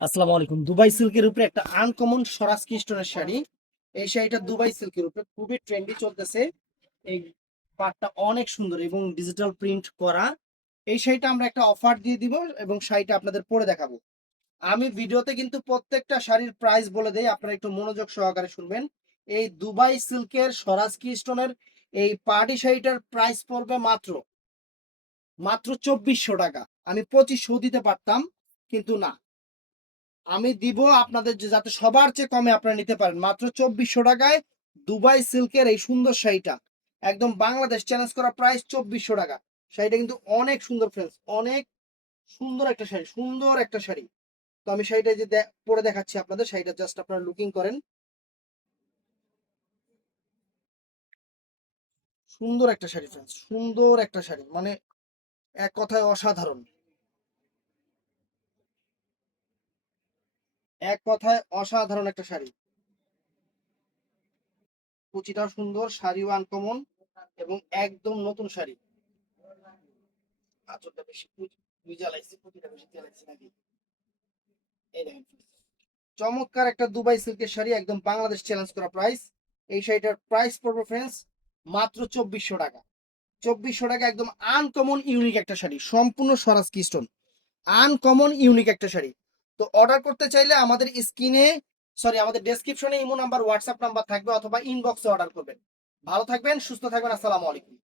আসসালামু আলাইকুম। দুবাই সিল্কের উপরে একটা আনকমন স্বরাজ স্টোনের শাড়ি। এই শাড়িটা দুবাই সিল্কের উপরে খুবই ট্রেন্ডি চলতেছে। এই পাটটা অনেক সুন্দর এবং ডিজিটাল প্রিন্ট করা। এই শাড়িটা আমরা একটা অফার দিয়ে দিব এবং শাড়িটা আপনাদের পরে দেখাবো। আমি ভিডিওতে কিন্তু প্রত্যেকটা শাড়ির প্রাইস বলে দেই, আপনারা একটু মনোযোগ সহকারে শুনবেন। এই দুবাই সিল্কের স্বরাজ স্টোনের এই পার্টি শাড়িটার প্রাইস পড়বে মাত্র মাত্র 2400 টাকা। আমি 2500 দিতে পারতাম, কিন্তু না, আমি দিব আপনাদের যাতে সবার চেয়ে কমে আপনারা নিতে পারেন। মাত্র 2400 টাকায় দুবাই সিল্কের এই সুন্দর শাড়িটা, একদম বাংলাদেশ চ্যালেঞ্জ করা প্রাইস 2400 টাকা। শাড়িটা কিন্তু অনেক সুন্দর ফ্রেন্ডস, অনেক সুন্দর একটা শাড়ি, সুন্দর একটা শাড়ি। তো আমি শাড়িটা যে পরে দেখাচ্ছি আপনাদের, শাড়িটা জাস্ট আপনারা লুকিং করেন। সুন্দর একটা শাড়ি ফ্রেন্ডস, সুন্দর একটা শাড়ি, মানে এক কথায় অসাধারণ, এক কথায় অসাধারণ একটা শাড়ি। কুচিটাও সুন্দর, শাড়িও আনকমন এবং একদম নতুন শাড়ি। আঁচলটা বেশি জ্বালাইছি, কুচিটা বেশি জ্বালাইছি নাকি? এই দেখেন, চমৎকার একটা দুবাই সিল্কের শাড়ি, একদম বাংলাদেশ চ্যালেঞ্জ করা প্রাইস। এই শাড়িটার প্রাইস পড়বে ফ্রেন্ডস মাত্র 2400 টাকা। 2400 টাকা, একদম আনকমন ইউনিক একটা শাড়ি, সম্পূর্ণ স্বরাজ কি স্টোন, আনকমন ইউনিক একটা শাড়ি। তো অর্ডার করতে চাইলে আমাদের স্ক্রিনে, সরি, আমাদের ডেসক্রিপশনে ইমো নাম্বার, হোয়াটসঅ্যাপ নাম্বার থাকবে, অথবা ইনবক্সে অর্ডার করবেন। ভালো থাকবেন, সুস্থ থাকবেন, আসসালামু আলাইকুম।